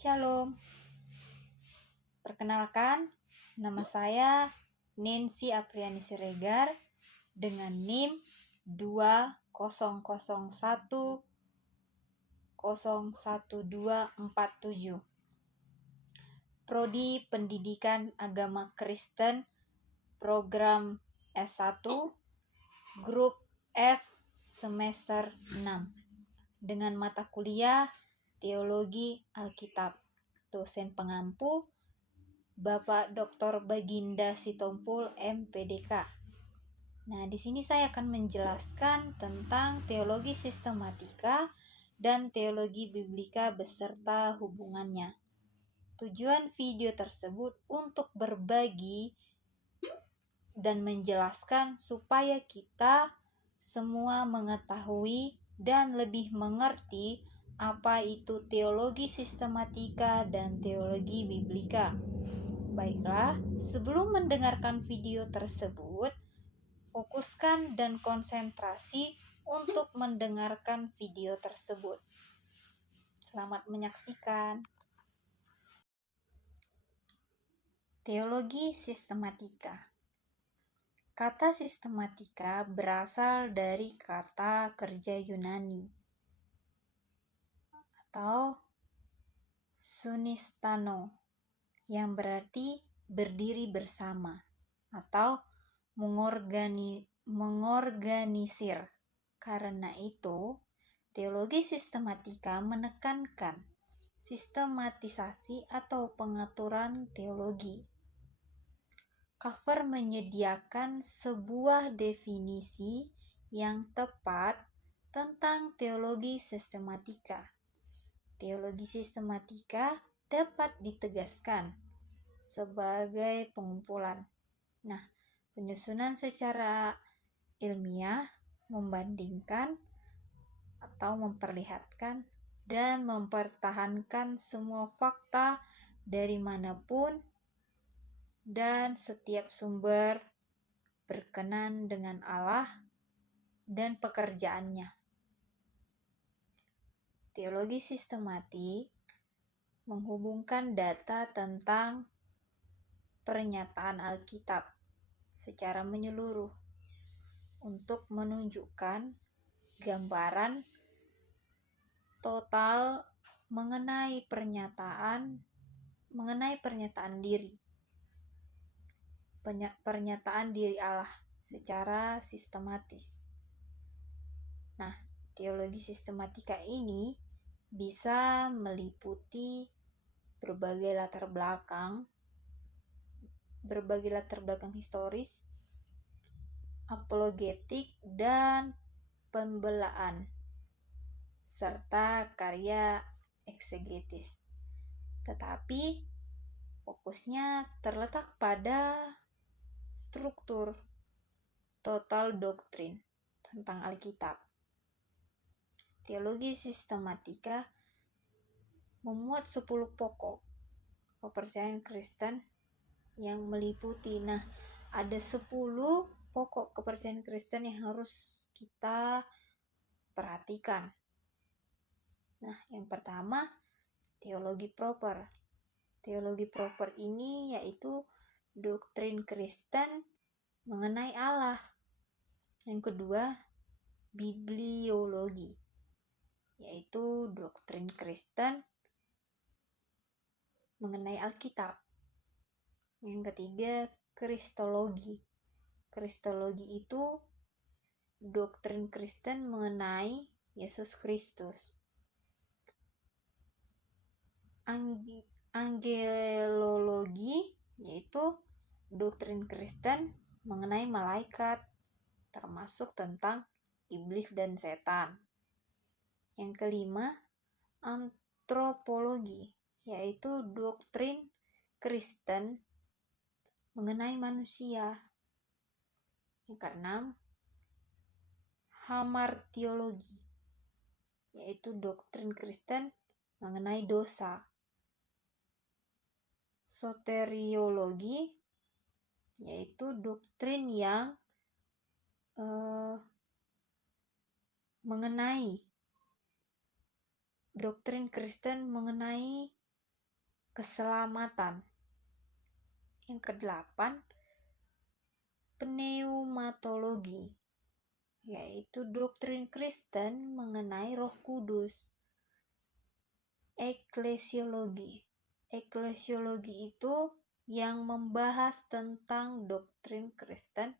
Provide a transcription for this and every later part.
Shalom, perkenalkan, nama saya Nancy Apriani Siregar dengan NIM 2001011247. Prodi Pendidikan Agama Kristen, program S1, grup F semester 6 dengan mata kuliah Teologi Alkitab. Dosen pengampu Bapak Dr. Baginda Sitompul MPDK. Nah, di sini saya akan menjelaskan tentang teologi sistematika dan teologi biblika beserta hubungannya. Tujuan video tersebut untuk berbagi dan menjelaskan supaya kita semua mengetahui dan lebih mengerti apa itu teologi sistematika dan teologi biblika. Baiklah, sebelum mendengarkan video tersebut, fokuskan dan konsentrasi untuk mendengarkan video tersebut. Selamat menyaksikan. Teologi sistematika. Kata sistematika berasal dari kata kerja Yunani atau sunistano yang berarti berdiri bersama atau mengorganisir. Karena itu, teologi sistematika menekankan sistematisasi atau pengaturan teologi. Cover menyediakan sebuah definisi yang tepat tentang teologi sistematika. Teologi sistematika dapat ditegaskan sebagai pengumpulan. Nah, penyusunan secara ilmiah, membandingkan atau memperlihatkan dan mempertahankan semua fakta dari manapun dan setiap sumber berkenan dengan Allah dan pekerjaannya. Teologi sistematik menghubungkan data tentang pernyataan Alkitab secara menyeluruh untuk menunjukkan gambaran total mengenai pernyataan diri Allah secara sistematis. Nah, teologi sistematika ini bisa meliputi berbagai latar belakang historis, apologetik, dan pembelaan, serta karya eksegetis. Tetapi fokusnya terletak pada struktur total doktrin tentang Alkitab. Teologi sistematika memuat 10 pokok kepercayaan Kristen yang meliputi. Nah, ada 10 pokok kepercayaan Kristen yang harus kita perhatikan. Nah, yang pertama, teologi proper. Teologi proper ini yaitu doktrin Kristen mengenai Allah. Yang kedua, bibliologi, yaitu doktrin Kristen mengenai Alkitab. Yang ketiga, kristologi. Kristologi itu doktrin Kristen mengenai Yesus Kristus. Angelologi yaitu doktrin Kristen mengenai malaikat, termasuk tentang iblis dan setan. Yang kelima, antropologi yaitu doktrin Kristen mengenai manusia. Yang keenam, hamartiologi yaitu doktrin Kristen mengenai dosa. Soteriologi yaitu doktrin yang mengenai doktrin Kristen mengenai keselamatan. Yang kedelapan, pneumatologi, yaitu doktrin Kristen mengenai Roh Kudus. Eklesiologi. Eklesiologi itu yang membahas tentang doktrin Kristen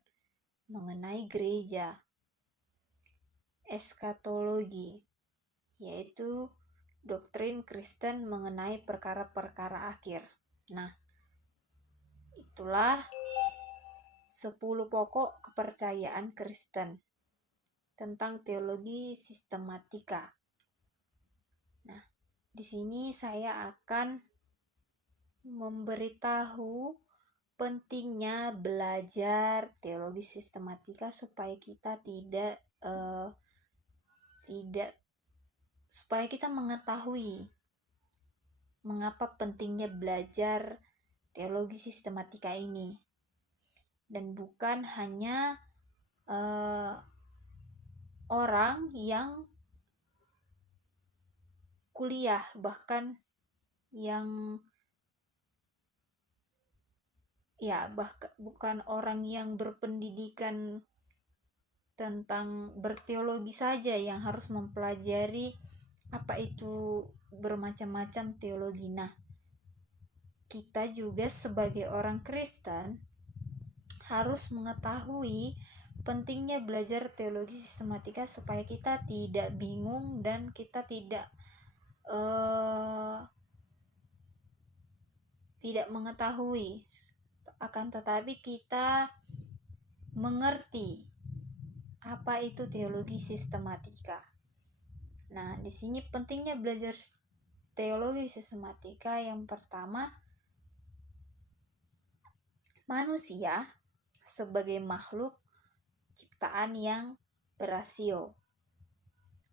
mengenai gereja. Eskatologi, yaitu doktrin Kristen mengenai perkara-perkara akhir. Nah, itulah 10 pokok kepercayaan Kristen tentang teologi sistematika. Nah, di sini saya akan memberitahu pentingnya belajar teologi sistematika supaya kita supaya kita mengetahui mengapa pentingnya belajar teologi sistematika ini, dan bukan hanya orang yang kuliah, bahkan bukan orang yang berpendidikan tentang berteologi saja yang harus mempelajari apa itu bermacam-macam teologi. Nah, kita juga sebagai orang Kristen harus mengetahui pentingnya belajar teologi sistematika supaya kita tidak bingung dan kita tidak mengetahui, akan tetapi kita mengerti apa itu teologi sistematika. Nah, di sini pentingnya belajar teologi sistematika. Yang pertama, manusia sebagai makhluk ciptaan yang berasio.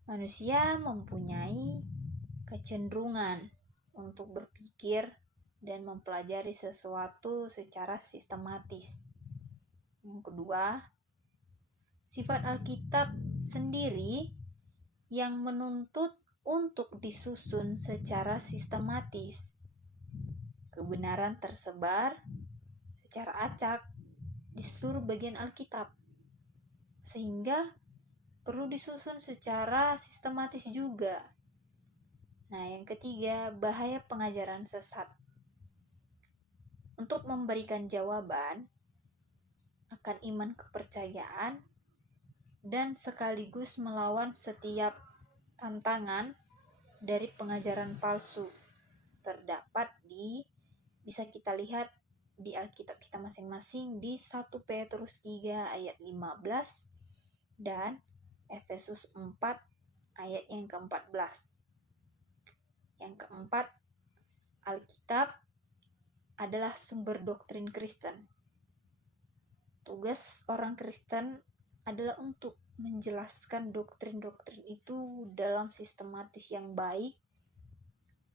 Manusia mempunyai kecenderungan untuk berpikir dan mempelajari sesuatu secara sistematis. Yang kedua, sifat Alkitab sendiri yang menuntut untuk disusun secara sistematis. Kebenaran tersebar secara acak di seluruh bagian Alkitab, sehingga perlu disusun secara sistematis juga. Nah, yang ketiga, bahaya pengajaran sesat. Untuk memberikan jawaban akan iman kepercayaan dan sekaligus melawan setiap tantangan dari pengajaran palsu, terdapat bisa kita lihat di Alkitab kita masing-masing di 1 Petrus 3 ayat 15 dan Efesus 4 ayat yang ke-14. Yang keempat, Alkitab adalah sumber doktrin Kristen. Tugas orang Kristen adalah untuk menjelaskan doktrin-doktrin itu dalam sistematis yang baik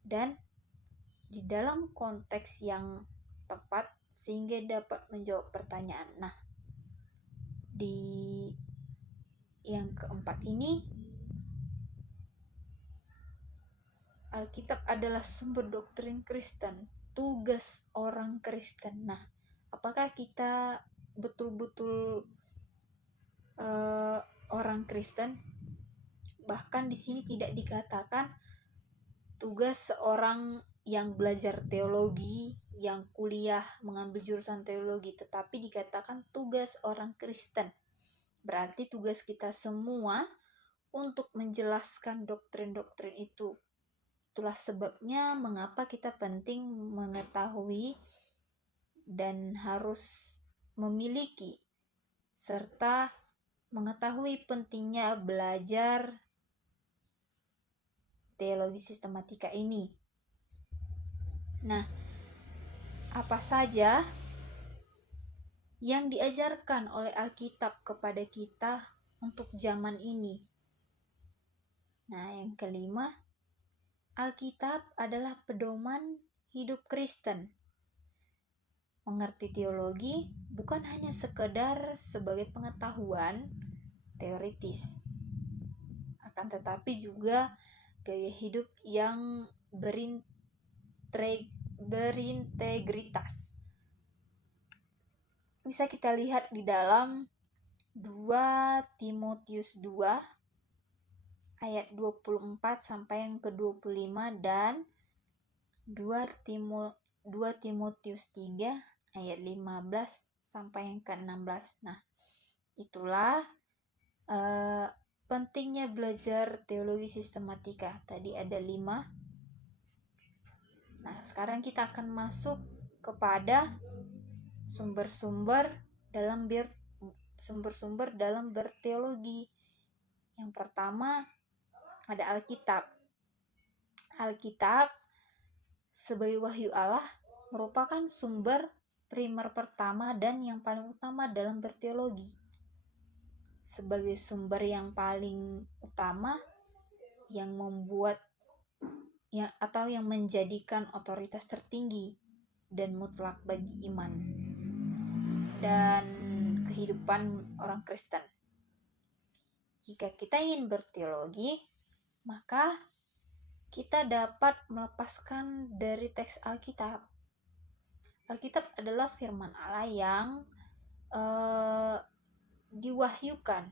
dan di dalam konteks yang tepat sehingga dapat menjawab pertanyaan. Nah, di yang keempat ini, Alkitab adalah sumber doktrin Kristen, tugas orang Kristen. Nah, apakah kita betul-betul orang Kristen? Bahkan di sini tidak dikatakan tugas seorang yang belajar teologi, yang kuliah mengambil jurusan teologi, tetapi dikatakan tugas orang Kristen. Berarti tugas kita semua untuk menjelaskan doktrin-doktrin itu. Itulah sebabnya mengapa kita penting mengetahui dan harus memiliki serta mengetahui pentingnya belajar teologi sistematika ini. Nah, apa saja yang diajarkan oleh Alkitab kepada kita untuk zaman ini? Nah, yang kelima, Alkitab adalah pedoman hidup Kristen. Mengerti teologi bukan hanya sekedar sebagai pengetahuan teoritis, akan tetapi juga gaya hidup yang berintegritas. Bisa kita lihat di dalam 2 Timotius 2 ayat 24 sampai yang ke-25 dan 2 Timotius 3 ayat 15 sampai yang ke-16. Nah, itulah pentingnya belajar teologi sistematika. Tadi ada 5. Nah, sekarang kita akan masuk kepada sumber-sumber dalam berteologi. Yang pertama ada Alkitab. Alkitab sebagai wahyu Allah merupakan sumber primer pertama dan yang paling utama dalam berteologi. Sebagai sumber yang paling utama yang menjadikan otoritas tertinggi dan mutlak bagi iman dan kehidupan orang Kristen. Jika kita ingin berteologi, maka kita dapat melepaskan dari teks Alkitab. Alkitab adalah firman Allah yang diwahyukan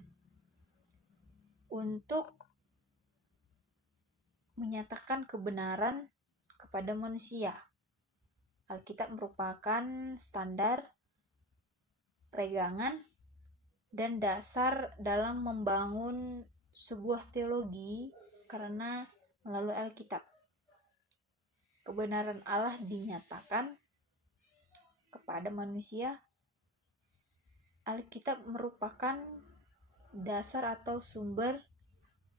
untuk menyatakan kebenaran kepada manusia. Alkitab merupakan standar pegangan dan dasar dalam membangun sebuah teologi karena melalui Alkitab kebenaran Allah dinyatakan kepada manusia. Alkitab merupakan dasar atau sumber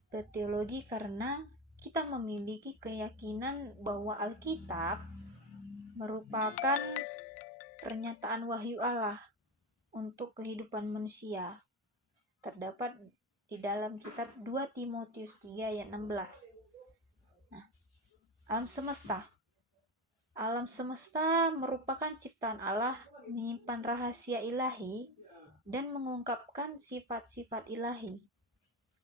berteologi karena kita memiliki keyakinan bahwa Alkitab merupakan pernyataan wahyu Allah untuk kehidupan manusia. Terdapat di dalam kitab 2 Timotius 3 ayat 16. Nah, Alam semesta merupakan ciptaan Allah, menyimpan rahasia ilahi dan mengungkapkan sifat-sifat ilahi.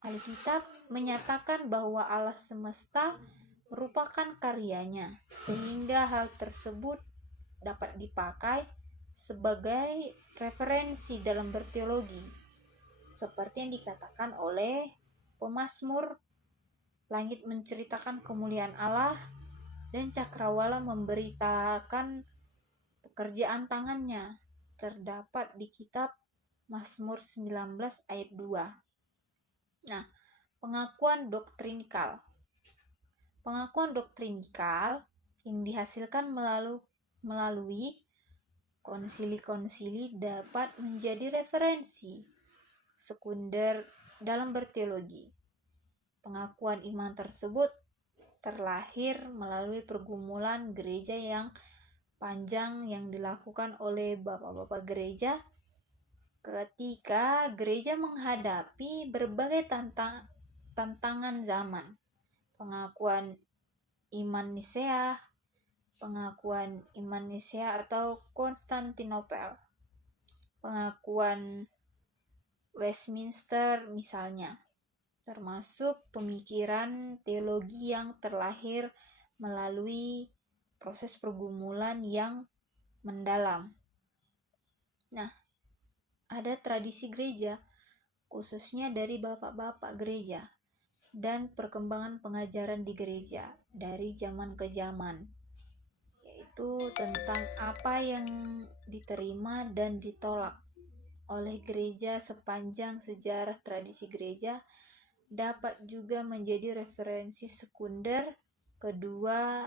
Alkitab menyatakan bahwa Allah semesta merupakan karyanya, sehingga hal tersebut dapat dipakai sebagai referensi dalam berteologi. Seperti yang dikatakan oleh pemazmur, langit menceritakan kemuliaan Allah dan cakrawala memberitakan pekerjaan tangannya. Terdapat di kitab Mazmur 19 ayat 2. Nah, pengakuan doktrinikal. Pengakuan doktrinikal yang dihasilkan melalui konsili-konsili dapat menjadi referensi sekunder dalam berteologi. Pengakuan iman tersebut terlahir melalui pergumulan gereja yang panjang yang dilakukan oleh bapak-bapak gereja ketika gereja menghadapi berbagai tantangan zaman. Pengakuan iman Nisea, atau Konstantinopel, pengakuan Westminster misalnya, termasuk pemikiran teologi yang terlahir melalui proses pergumulan yang mendalam. Nah, ada tradisi gereja, khususnya dari bapak-bapak gereja, dan perkembangan pengajaran di gereja dari zaman ke zaman, yaitu tentang apa yang diterima dan ditolak oleh gereja sepanjang sejarah. Tradisi gereja dapat juga menjadi referensi sekunder kedua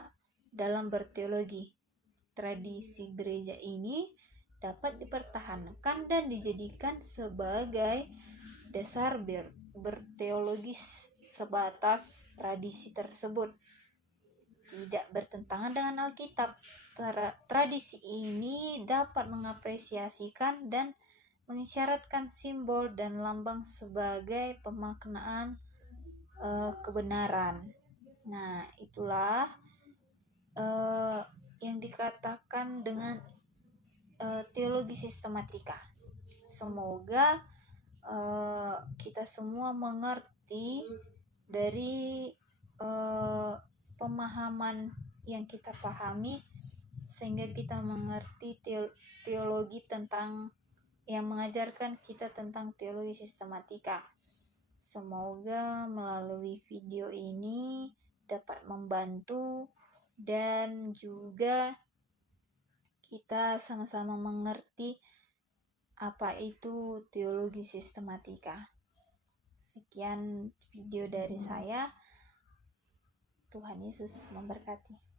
dalam berteologi. Tradisi gereja ini dapat dipertahankan dan dijadikan sebagai dasar berteologi sebatas tradisi tersebut tidak bertentangan dengan Alkitab. Tradisi ini dapat mengapresiasikan dan mengisyaratkan simbol dan lambang sebagai pemaknaan kebenaran. Nah, itulah yang dikatakan dengan teologi sistematika. Semoga kita semua mengerti dari pemahaman yang kita pahami sehingga kita mengerti teologi tentang yang mengajarkan kita tentang teologi sistematika. Semoga melalui video ini dapat membantu dan juga kita sama-sama mengerti apa itu teologi sistematika. Sekian video dari saya. Tuhan Yesus memberkati.